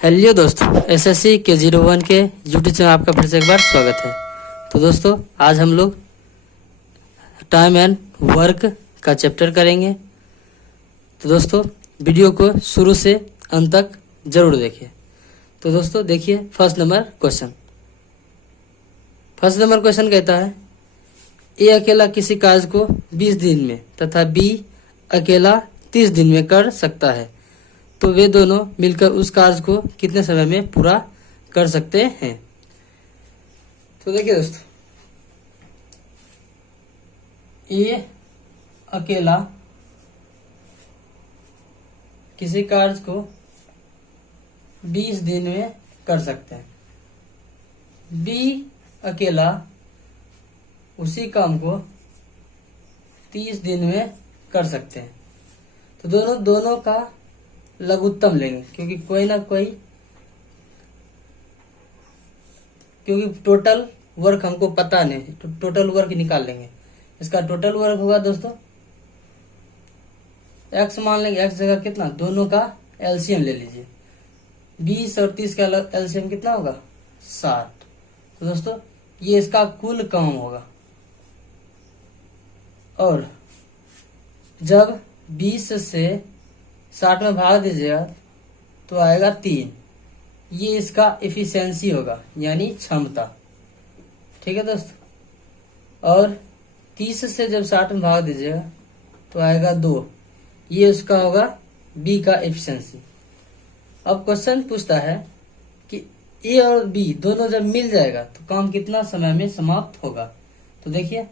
Hello दोस्तों, SSC के 01 के यूट्यूब चैनल आपका फिर से एक बार स्वागत है। तो दोस्तों आज हम लोग टाइम एंड वर्क का चैप्टर करेंगे। तो दोस्तों वीडियो को शुरू से अंत तक जरूर देखिए। तो दोस्तों देखिए फर्स्ट नंबर क्वेश्चन कहता है ए अकेला किसी कार्य को 20 दिन में तथा बी अकेला 30 दिन में कर सकता है, तो वे दोनों मिलकर उस कार्य को कितने समय में पूरा कर सकते हैं। तो देखिए दोस्तों, ये अकेला किसी कार्य को 20 दिन में कर सकते हैं, बी अकेला उसी काम को 30 दिन में कर सकते हैं। तो दोनों का लघुत्तम लेंगे, क्योंकि टोटल वर्क हमको पता नहीं, तो टोटल वर्क निकाल लेंगे। इसका टोटल वर्क होगा दोस्तों x मान लेंगे, x जगह कितना, दोनों का एलसीएम ले लीजिए। 20 और 30 का एलसीएम कितना होगा, 60। तो दोस्तों ये इसका कुल काम होगा, और जब 20 से 60 में भाग दीजिएगा तो आएगा 3। ये इसका एफिशिएंसी होगा, यानी क्षमता। ठीक है दोस्तों, और 30 से जब 60 में भाग दीजिएगा तो आएगा 2। ये उसका होगा बी का एफिशिएंसी। अब क्वेश्चन पूछता है कि ए और बी दोनों जब मिल जाएगा तो काम कितना समय में समाप्त होगा। तो देखिए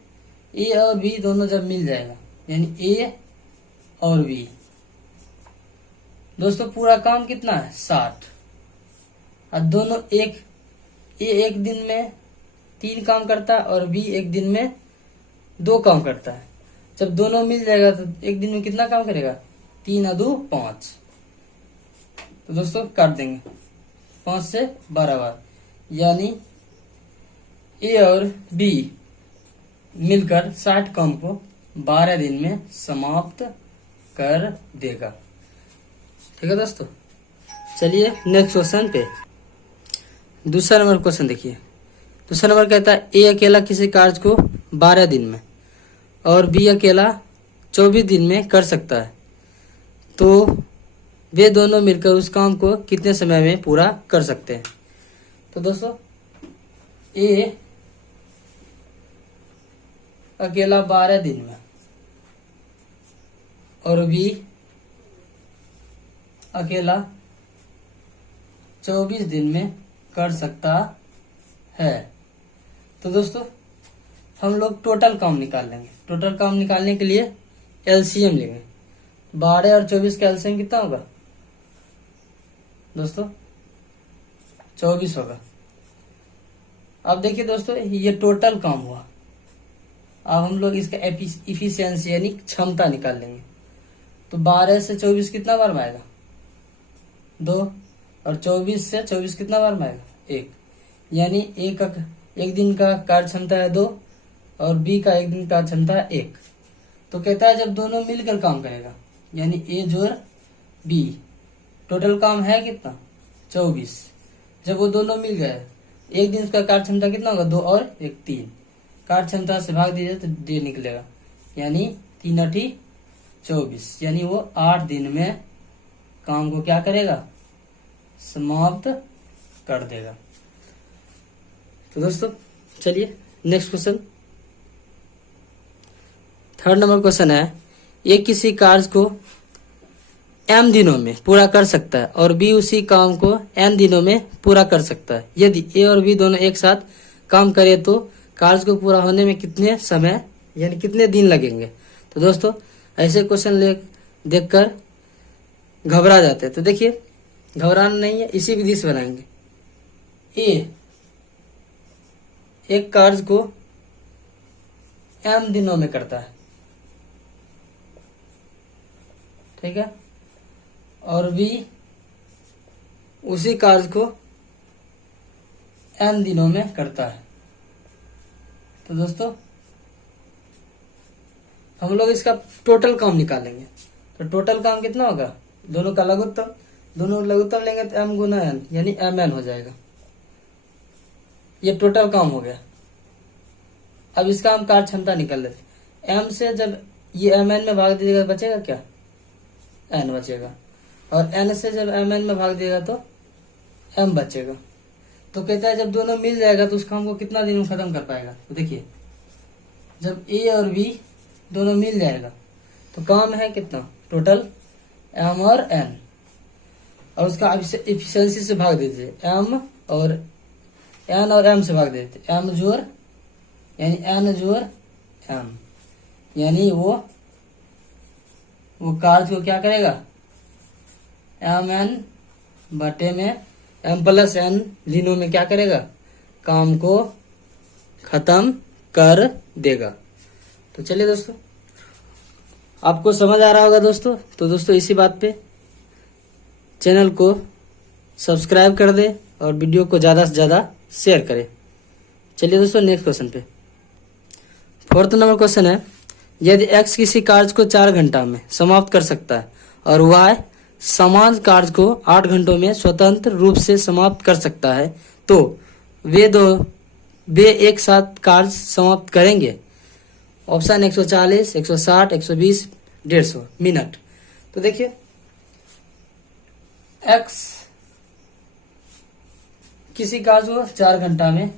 ए और बी दोनों जब मिल जाएगा, यानी ए और बी दोस्तों पूरा काम कितना है, 60। और दोनों ए एक दिन में 3 काम करता है और बी एक दिन में 2 काम करता है। जब दोनों मिल जाएगा तो एक दिन में कितना काम करेगा, 3 और 2 5। तो दोस्तों काट देंगे 5 से 12 बार, यानी ए और बी मिलकर 60 काम को 12 दिन में समाप्त कर देगा। ठीक है दोस्तों, चलिए नेक्स्ट क्वेश्चन पे। दूसरा नंबर क्वेश्चन देखिए। दूसरा नंबर कहता है ए अकेला किसी कार्य को 12 दिन में और बी अकेला 24 दिन में कर सकता है, तो वे दोनों मिलकर उस काम को कितने समय में पूरा कर सकते हैं। तो दोस्तों ए अकेला 12 दिन में और बी अकेला 24 दिन में कर सकता है। तो दोस्तों हम लोग टोटल काम निकाल लेंगे। टोटल काम निकालने के लिए एलसीएम लेंगे। 12 और 24 का एलसीएम कितना होगा दोस्तों, 24 होगा। अब देखिए दोस्तों ये टोटल काम हुआ। अब हम लोग इसका एफिशिएंसी यानी क्षमता निकाल लेंगे। तो 12 से 24 कितना बार में आएगा, 2, और 24 से 24 कितना बार में आएगा, 1। यानी एक दिन का कार्य क्षमता है 2 और बी का एक दिन का क्षमता है 1। तो कहता है जब दोनों मिलकर काम करेगा, यानी ए जोड़ बी, टोटल काम है कितना, 24। जब वो दोनों मिल गए, एक दिन का कार्य क्षमता कितना होगा, 2 और 1 3। कार्य क्षमता से भाग दीजिए तो ये निकलेगा, यानी 3 8 24, यानी वो 8 दिन में काम को क्या करेगा, समाप्त कर देगा। तो दोस्तों चलिए next question. Third number question है ए किसी कार्य को m दिनों में पूरा कर सकता है और बी उसी काम को n दिनों में पूरा कर सकता है। यदि ए और बी दोनों एक साथ काम करे तो कार्य को पूरा होने में कितने समय यानी कितने दिन लगेंगे। तो दोस्तों ऐसे क्वेश्चन देखकर घबरा जाते हैं। तो देखिए घबराना नहीं है, इसी विधि से बनाएंगे। ए एक कार्य को m दिनों में करता है, ठीक है, और बी उसी कार्य को n दिनों में करता है। तो दोस्तों हम लोग इसका टोटल काम निकालेंगे। तो टोटल काम कितना होगा, दोनों का लघुत्तम, दोनों लघुत्तम लेंगे तो m गुना n यानी mn हो जाएगा। ये टोटल काम हो गया। अब इसका हम कार्य क्षमता निकाल लेते। m से जब ये mn में भाग दीजिएगा बचेगा क्या, n बचेगा, और n से जब mn में भाग देगा तो m बचेगा। तो कहता है जब दोनों मिल जाएगा तो उस काम को कितना दिन में खत्म कर पाएगा। तो देखिए जब a और b दोनों मिल जाएगा तो काम है कितना, टोटल m और n, और उसका एफिशिएंसी से भाग दीजिए, m और n और m से भाग देते, m जोड़ यानी n जोड़ m, यानी वो कार्य को क्या करेगा, mn बटे में m प्लस n दिनों में क्या करेगा, काम को खत्म कर देगा। तो चलिए दोस्तों, आपको समझ आ रहा होगा दोस्तों। तो दोस्तों इसी बात पे चैनल को सब्सक्राइब कर दे और वीडियो को ज़्यादा से ज़्यादा शेयर करें। चलिए दोस्तों नेक्स्ट क्वेश्चन पे। 4th नंबर क्वेश्चन है, यदि x किसी कार्य को 4 घंटा में समाप्त कर सकता है और y समान कार्य को 8 घंटों में स्वतंत्र रूप से समाप्त कर सकता है, तो वे एक साथ कार्य समाप्त करेंगे। Option 140, 160, 120, 150 minute. तो देखिए x किसी कार्य को 4 घंटा में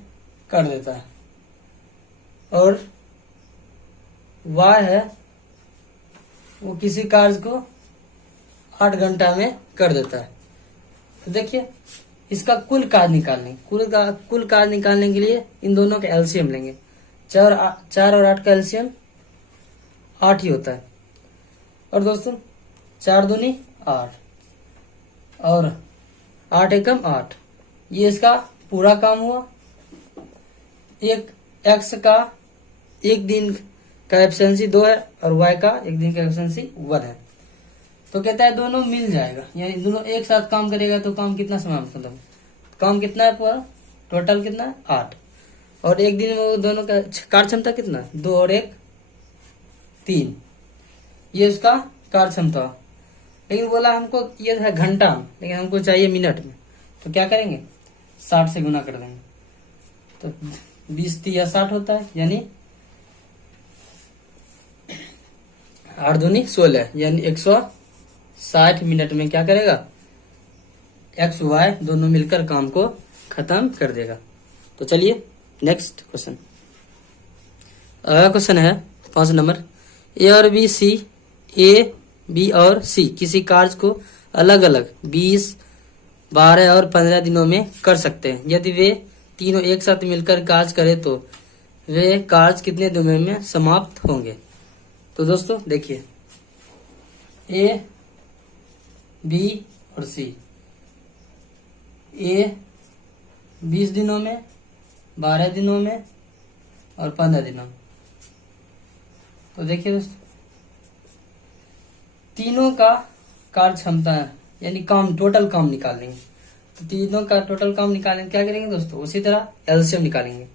कर देता है और y है वो किसी कार्य को 8 घंटा में कर देता है। तो देखिए इसका कुल कार्य निकालने के लिए इन दोनों का एलसीएम लेंगे। 4 और 8 का एलसीएम 8 ही होता है। और दोस्तों 4 दूनी 8 और 8 एकम 8, ये इसका पूरा काम हुआ। एक एक्स का एक दिन का एफिशिएंसी 2 है और वाई का एक दिन का एफिशिएंसी 1 है। तो कहता है दोनों मिल जाएगा, यानी दोनों एक साथ काम करेगा तो काम कितना समय में खत्म, काम कितना है पूरा, टोटल कितना है 8, और एक दिन में वो दोनों का कार्य क्षमता कितना है, 2 और 1 3, ये उसका कार्य क्षमता। लेकिन बोला हमको ये है घंटा में, लेकिन हमको चाहिए मिनट में। तो क्या करेंगे, 60 से गुना कर देंगे। तो 20 3 60 होता है, यानी 8 दूनी 16, यानी 160 मिनट में क्या करेगा, एक्स वाई दोनों मिलकर काम को खत्म कर देगा। तो चलिए नेक्स्ट क्वेश्चन। अगला क्वेश्चन है 5 नंबर, ए और बी सी, ए बी और सी किसी कार्य को अलग अलग 20, 12 और 15 दिनों में कर सकते हैं। यदि वे तीनों एक साथ मिलकर कार्य करें तो वे कार्य कितने दिनों में समाप्त होंगे। तो दोस्तों देखिए ए बी और सी, ए 20 दिनों में, 12 दिनों में और 15 दिनों में। तो देखिए दोस्तों तीनों का कार्य क्षमता है, यानी काम टोटल काम निकालेंगे। तो तीनों का टोटल काम निकालेंगे, क्या करेंगे दोस्तों, उसी तरह एलसीएम निकालेंगे।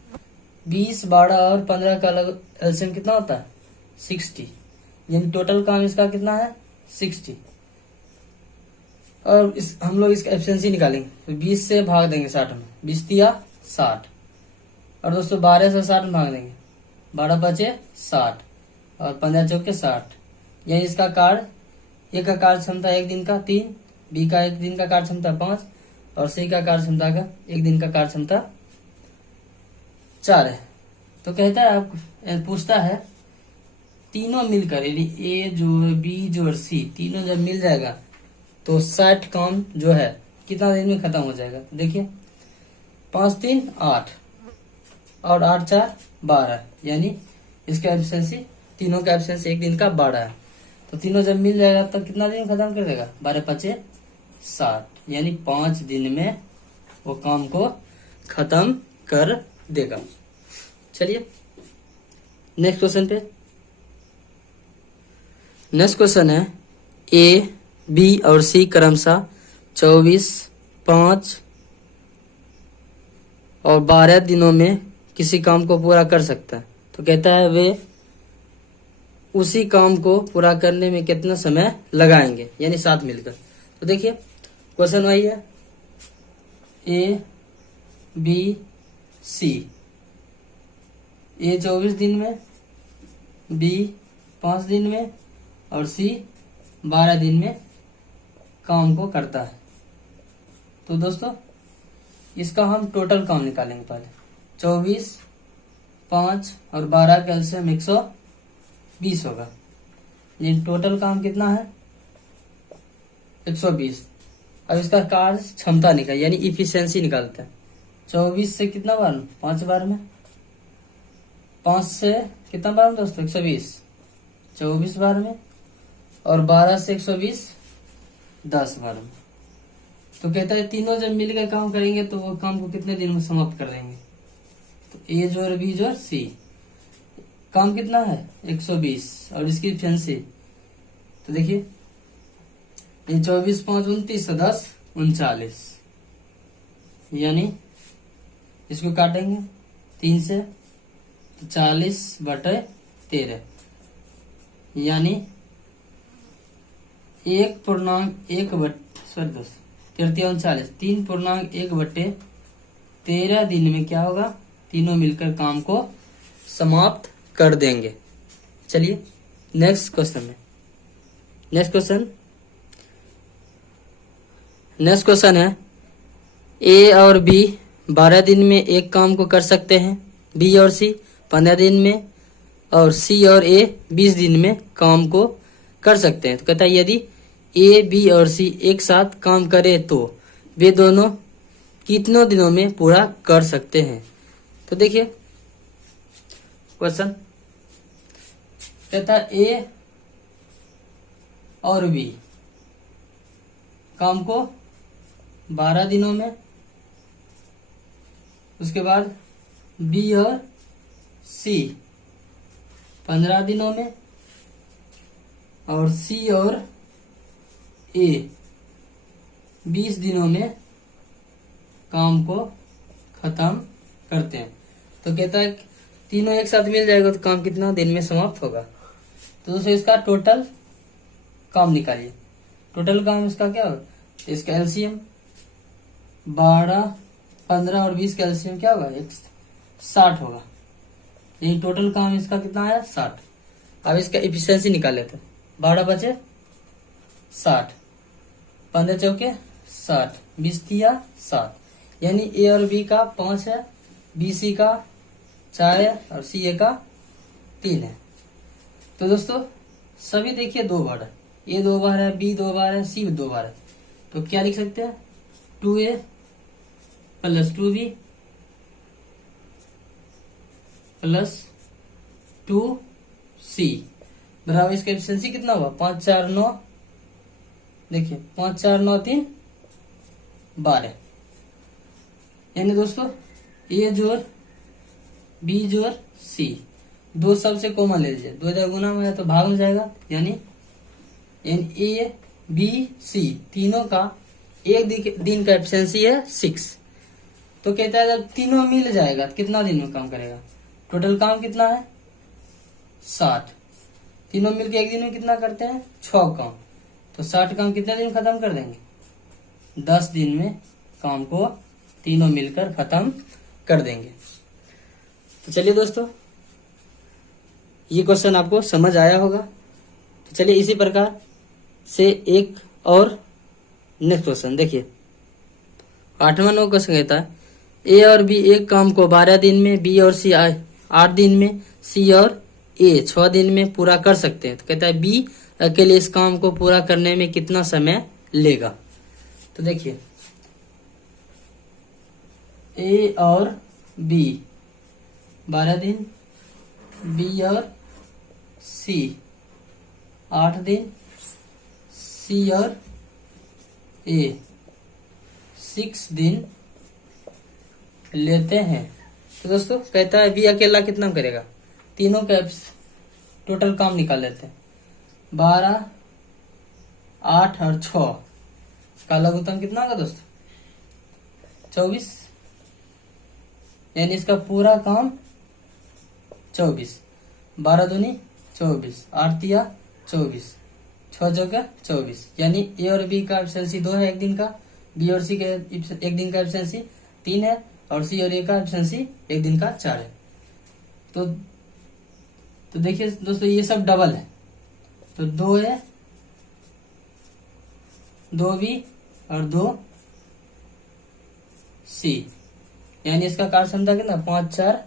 20, 12 और 15 का अलग एलसीएम कितना होता है 60, यानी टोटल काम इसका कितना है 60। और हम लोग इसका एफिशिएंसी निकालेंगे। तो 20 से भाग देंगे 60 में, 20 दिया 60, और दोस्तों 12 से 60 में भाग देंगे, 12 बचे 60 और 15 चौके 60, यानी इसका कार्य ए का कार्य क्षमता एक दिन का 3, बी का एक दिन का कार्य क्षमता 5 और सी का कार्य क्षमता का एक दिन का कार्य क्षमता 4 है। तो कहता है आप पूछता है तीनों मिलकर, यदि ए जोड़ बी जोड़ सी तीनों जब मिल जाएगा तो 60 काम जो है कितना दिन में खत्म हो जाएगा। देखिए 5 3 8 और 8 4 12, यानी इसका एफिशिएंसी तीनों का एफिशिएंसी एक दिन का 12 है। तो तीनों जब मिल जाएगा तो कितना दिन खत्म कर देगा, 12 5 60, यानी 5 दिन में वो काम को खत्म कर देगा। चलिए नेक्स्ट क्वेश्चन पे। नेक्स्ट क्वेश्चन है ए बी और सी क्रमशः 24, 5 और 12 दिनों में किसी काम को पूरा कर सकता है। तो कहता है वे उसी काम को पूरा करने में कितना समय लगाएंगे, यानी साथ मिलकर। तो देखिए क्वेश्चन वही है, ए बी सी, ए 24 दिन में, बी 5 दिन में और सी 12 दिन में काम को करता है। तो दोस्तों इसका हम टोटल काम निकालेंगे। पहले 24, 5 और 12 का एलसीएम 120 होगा। ये टोटल काम कितना है? 120। अब इसका कार्य क्षमता निकाल यानी इफिशियंसी निकालते हैं। 24 से कितना बार? 5 बार में। 5 से कितना बार में दोस्तों? 120, 24 बार में। और 12 से 120, 10 बार में। तो कहता है तीनों जब मिलकर काम करेंगे तो वो काम को कितने दिन में समाप्त कर देंगे? तो ए जोड़ बी जोड़ सी, काम कितना है? 120 और इसकी इफिशियंसी तो देखिए, ये 24, 5, 29, 10, 39, यानी इसको काटेंगे 3 से तो 40/13, यानी 3.1/13 दिन में क्या होगा? तीनों मिलकर काम को समाप्त कर देंगे। चलिए नेक्स्ट क्वेश्चन में, नेक्स्ट क्वेश्चन है, ए और बी 12 दिन में एक काम को कर सकते हैं, बी और सी 15 दिन में और सी और ए 20 दिन में काम को कर सकते हैं। तो कहता है यदि ए बी और सी एक साथ काम करे तो वे दोनों कितनों दिनों में पूरा कर सकते हैं? तो देखिए क्वेश्चन कहता है ए और बी काम को 12 दिनों में, उसके बाद बी और सी 15 दिनों में और सी और ए 20 दिनों में काम को खत्म करते हैं। तो कहता है तीनों एक साथ मिल जाएगा तो काम कितना दिन में समाप्त होगा? तो दोस्तों इसका टोटल काम निकालिए। टोटल काम इसका क्या होगा? इसका एलसीएम 12, 15 और 20 का एलसीएम क्या होगा? 60 होगा। ये टोटल काम इसका कितना आया? 60। अब इसका इफिशियंसी निकाल लेते हैं। 12 बचे 60, 15 चौके 60, 20 तिया 7, यानी ए और बी का 5 है, बी सी का 4 है और सी ए का 3 है। तो दोस्तों सभी देखिए 2 बार है, ए 2 बार है, बी 2 बार है, सी 2 बार है। तो क्या लिख सकते हैं? 2a + 2b + 2c बराबर इसका एफिशिएंसी कितना हुआ? 5, 4, 9। देखिए 5, 4, 9, 3, 12। यानी दोस्तों ए जोड़ बी जोड़ सी, 2 सबसे कॉमन ले लीजिए। 2 जगह गुना में है तो भाग में जाएगा, यानी ए बी सी तीनों का एक दिन का एफिशिएंसी है 6। तो कहता है जब तीनों मिल जाएगा तो कितना दिन में काम करेगा? टोटल काम कितना है? 60। तीनों मिलकर एक दिन में कितना करते हैं? 6 काम। तो 60 काम कितने दिन में खत्म कर देंगे? 10 दिन में काम को तीनों मिलकर खत्म कर देंगे। तो चलिए दोस्तों ये क्वेश्चन आपको समझ आया होगा। तो चलिए इसी प्रकार से एक और नेक्स्ट क्वेश्चन देखिए। 8वां नंबर क्वेश्चन कहता है ए और बी एक काम को 12 दिन में, बी और सी 8 दिन में, सी और ए 6 दिन में पूरा कर सकते हैं। तो कहता है बी अकेले इस काम को पूरा करने में कितना समय लेगा? तो देखिए ए और बी 12 दिन, बी और सी 8 दिन, सी और ए 6 दिन लेते हैं। तो दोस्तों कहता है बी अकेला कितना करेगा? तीनों का टोटल काम निकाल लेते हैं। 12, 8 और 6 का लघुत्तम कितना होगा दोस्तों? 24, यानी इसका पूरा काम 24। 12 दूनी 24, 8 तिया 24, 6 चौका 24, यानी ए और बी का एफिशिएंसी 2 है एक दिन का, बी और सी के एक दिन का एफिशिएंसी 3 है, और सी और ए का एफिशिएंसी एक दिन का 4 है। तो देखिए दोस्तों ये सब डबल है, तो 2 ए 2 बी और 2 सी, यानी इसका कार्य क्षमता कितना 5 4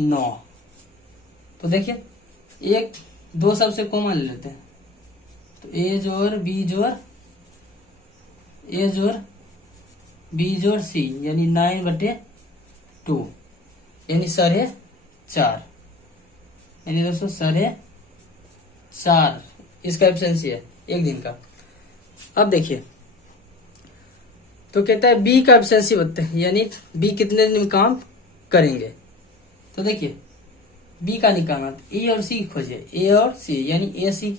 9। तो देखिए एक 2 सबसे कॉमन ले लेते हैं, तो ए जोड़ बी जोड़ ए जोड़ बी जोड़ सी, यानी 9/2, यानी 4.5, यानी दोस्तों 4.5 इसका एफिशिएंसी है एक दिन का। अब देखिए तो कहता है बी का एफिशिएंसी बताते हैं, यानी बी कितने दिन में काम करेंगे। तो देखिए बी का निकालना, ए और सी खोजिए, ए और सी, यानी ए सी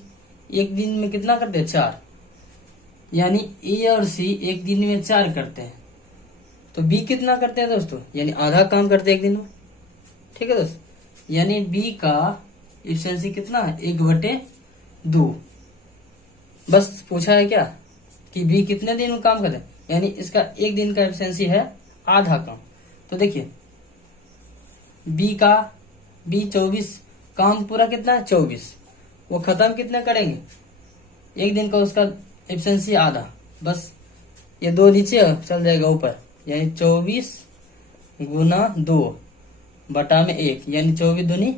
एक दिन में कितना करते हैं 4, यानी ए और सी एक दिन में 4 करते हैं, तो बी कितना करते हैं दोस्तों, यानी आधा काम करते हैं एक दिन में। ठीक है दोस्तों, यानी बी का एफिशिएंसी कितना है 1/2। बस पूछा है क्या कि बी कितने दिन में काम करते हैं, यानी इसका एक दिन का एफिशिएंसी है आधा काम। तो देखिए बी 24 काम पूरा कितना है 24, वो खत्म कितने करेंगे एक दिन का, उसका एफिशिएंसी आधा, बस ये 2 नीचे चल जाएगा ऊपर, यानी 24 गुना 2 बटा में 1, यानी 24 दूनी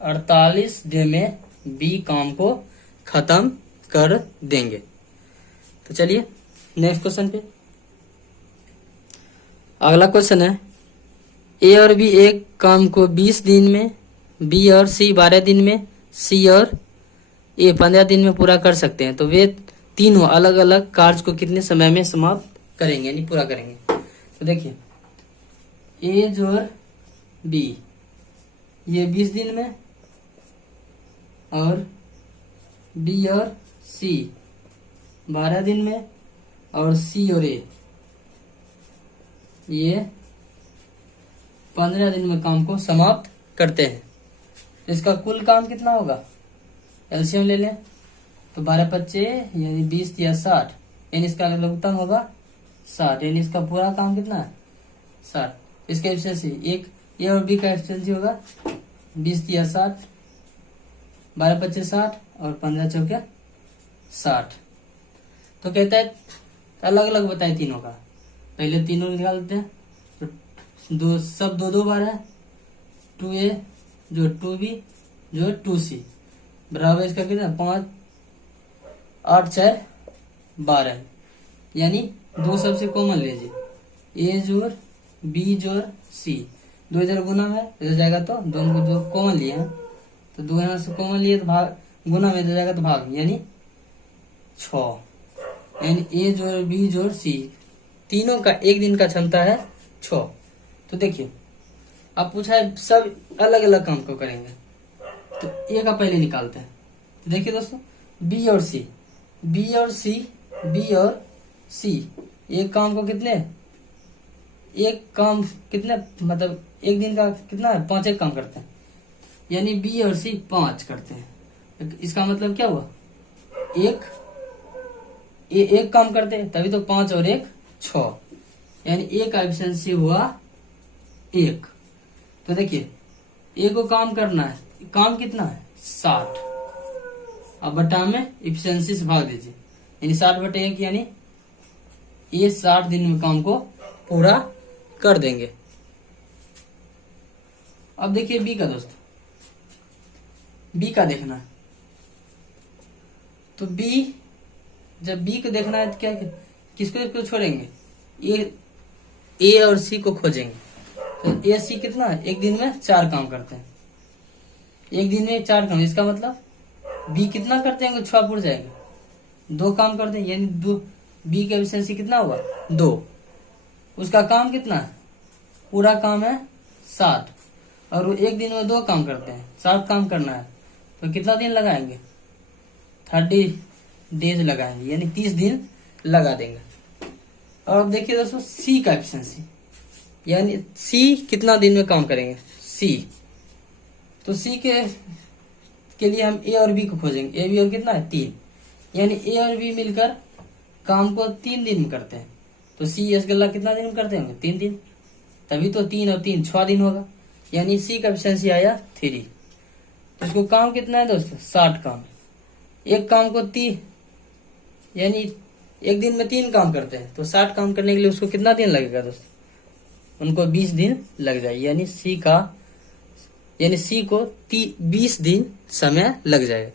48 दिन में बी काम को खत्म कर देंगे। तो चलिए नेक्स्ट क्वेश्चन पे, अगला क्वेश्चन है ए और बी एक काम को 20 दिन में, बी और सी 12 दिन में, सी और ए 15 दिन में पूरा कर सकते हैं, तो वे तीनों अलग अलग कार्य को कितने समय में समाप्त करेंगे, यानी पूरा करेंगे। तो देखिए ए जोड़ बी ये 20 दिन में, और बी और सी 12 दिन में, और सी और ए ये 15 दिन में काम को समाप्त करते हैं। तो इसका कुल काम कितना होगा, एलसीएम ले लें, तो 12×5 यानी 20 या 60, यानी इसका लघुत्तम होगा 60, यानी इसका पूरा काम कितना है 60। इसका एफिशिएंसी एक ए और बी का एफिशिएंसी होगा 20 या 60, 12×5 60 और 15 चौके 60। तो कहता है अलग अलग बताए तीनों का, पहले तीनों निकाल देते हैं, तो सब 2 बार है, 2a जो 2b जो 2c बराबर इसका कितना 5 8 4 12, यानी 2 सबसे कॉमन लीजिए, ए जोड़ बी जोड़ सी, 2 इधर गुना में इधर जाएगा, तो दोनों को 2 कॉमन लिए हैं, तो 2 यहाँ से कॉमन लिए तो भाग, गुना में इधर जाएगा तो भाग, यानी 6, यानी ए जोड़ बी जोड़ सी तीनों का एक दिन का क्षमता है 6। तो देखिए अब पूछा है सब अलग अलग काम को करेंगे, तो ए का पहले निकालते हैं। तो देखिए दोस्तों बी और सी एक काम को कितने मतलब एक दिन का कितना है 5 एक काम करते हैं, यानी बी और सी 5 करते हैं। इसका मतलब क्या हुआ एक काम करते हैं, तभी तो 5 और 1 6, यानी ए का एफिशिएंसी हुआ 1। तो देखिए ए को काम करना है, काम कितना है 60, अब बटा में एफिशिएंसी से भाग दीजिए, यानी 60/1, यानी ये 60 दिन में काम को पूरा कर देंगे। अब देखिए बी का दोस्त, बी का देखना है, तो बी जब बी को देखना है तो क्या किसको छोड़ेंगे, ए और सी को खोजेंगे। तो ए सी कितना है एक दिन में 4 काम करते हैं, एक दिन में 4 काम, इसका मतलब बी कितना करते हैं 6 पुर जाएंगे, 2 काम करते हैं, यानी 2 बी का एफिशिएंसी कितना हुआ 2। उसका काम कितना है पूरा काम है 60, और वो एक दिन में 2 काम करते हैं, 60 काम करना है, तो कितना दिन लगाएंगे 30 डेज लगाएंगे, यानी 30 दिन लगा देंगे। और अब देखिए दोस्तों सी का एफिशिएंसी, यानी सी कितना दिन में काम करेंगे सी, तो सी के के लिए हम ए और बी को खोजेंगे। ए बी और कितना है 3, यानी ए और बी मिलकर काम को 3 दिन में करते हैं। तो सी एस गल्ला कितना दिन में करते होंगे 3 दिन, तभी तो 3 और 3 6 दिन होगा, यानी सी का एफिशिएंसी आया 3। तो इसको काम कितना है दोस्तों 60 काम। एक काम को 30 यानी एक दिन में 3 काम करते हैं, तो 60 काम करने के लिए उसको कितना दिन लगेगा दोस्तों, उनको 20 दिन लग जाएगी, यानी सी को 20 दिन समय लग जाएगा।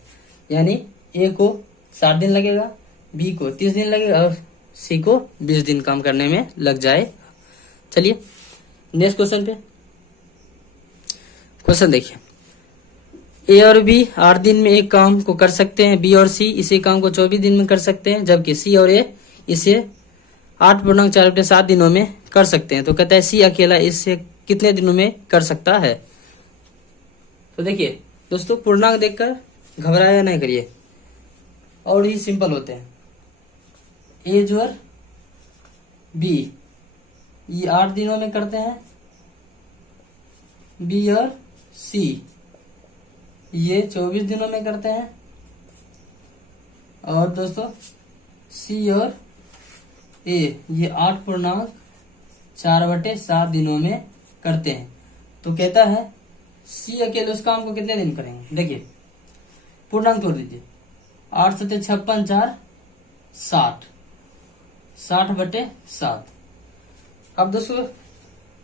यानी ए को 60 दिन लगेगा, बी को 30 दिन लगेगा और सी को 20 दिन काम करने में लग जाए। चलिए नेक्स्ट क्वेश्चन पे, क्वेश्चन देखिए। ए और बी 8 दिन में एक काम को कर सकते हैं, बी और सी इसी काम को 24 दिन में कर सकते हैं, जबकि सी और ए इसे 8.4/7 दिनों में कर सकते हैं। तो कहता है सी अकेला इसे कितने दिनों में कर सकता है। तो देखिए दोस्तों, पूर्णांक देखकर घबराया नहीं करिए, और ही सिंपल होते हैं। ए जोड़ बी ये 8 दिनों में करते हैं, बी और सी ये 24 दिनों में करते हैं, और दोस्तों सी और ए ये 8.4/7 दिनों में करते हैं। तो कहता है सी अकेले उस काम को कितने दिन करेंगे। देखिए पूर्णांक तोड़ दीजिए, 8 × 7 = 56, 4 60, 60/7। अब दोस्तों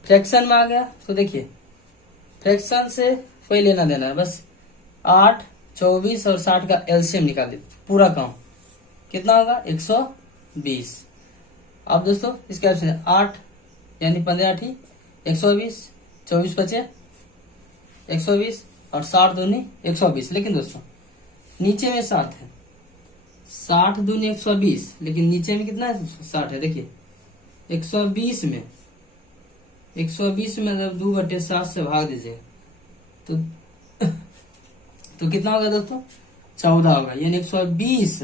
फ्रैक्शन में आ गया, तो देखिए फ्रैक्शन से कोई लेना देना है, बस 8, 24 और 60 का एलसीएम निकाल दीजिए, पूरा काम कितना होगा 120। अब दोस्तों इसका ऑप्शन 8 यानी 15 × 120, 24 × 5 120 और 60 दूनी 120। लेकिन दोस्तों नीचे में 7 है, 60 दूनी 120, लेकिन नीचे में कितना है 60 है। देखिए 120 में जब 2/7 से भाग दीजिएगा तो कितना होगा दोस्तों 14 होगा, यानी 120,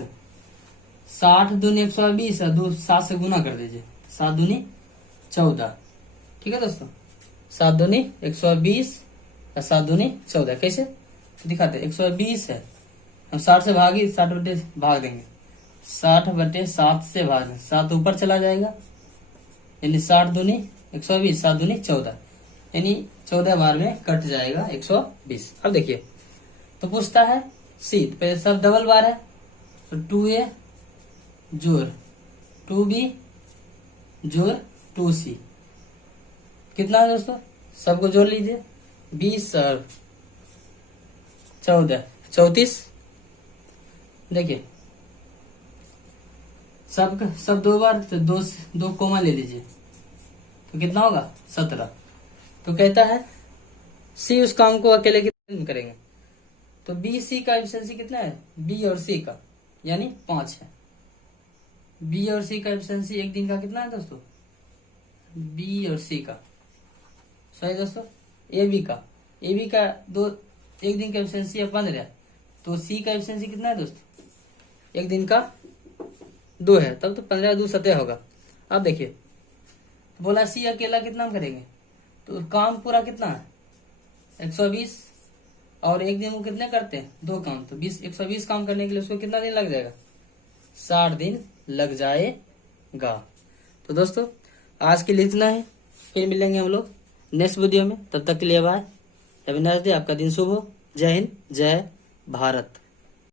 60 दूनी 120 और 7 से गुना कर दीजिए, 7 दूनी 14। ठीक है दोस्तों, 7 दूनी 120 और 7 दूनी 14। कैसे तो दिखाते हैं, 120 है, हम 60 से भागी 60 भाग देंगे, 60/7 से भाग देंगे, 7 ऊपर चला जाएगा, यानी 60 दूनी 120, 7 दूनी 14, यानी 14 बार में कट जाएगा 120। अब देखिए तो पूछता है सी, तो पहले सब डबल बार है, तो 2a जोड़ 2b जोड़ 2c कितना है दोस्तों, सबको जोड़ लीजिए, 20 और 14 34। देखिए सब 2 बार, तो 2 कोमा ले लीजिए, तो कितना होगा 17। तो कहता है सी उस काम को अकेले कितने दिन करेंगे। तो बी सी का एफिशिएंसी कितना है, बी और सी का यानी 5 है। बी और सी का एफिशिएंसी एक दिन का कितना है दोस्तों, बी और सी का सही दोस्तों। ए बी का एक दिन का एफिशिएंसी है 15, तो सी का एफिशिएंसी कितना है दोस्तों, एक दिन का 2 है, तब तो 15 2 17 होगा। अब देखिए बोला सी अकेला कितना करेंगे, तो काम पूरा कितना है 120, और एक दिन वो कितने करते हैं 2 काम, तो 120 काम करने के लिए उसको कितना दिन लग जाएगा 60 दिन लग जाएगा। तो दोस्तों आज के लिए इतना है, फिर मिलेंगे हम लोग नेक्स्ट वीडियो में, तब तक के लिए bye, have a nice day, आपका दिन शुभ हो। जय हिंद, जय भारत।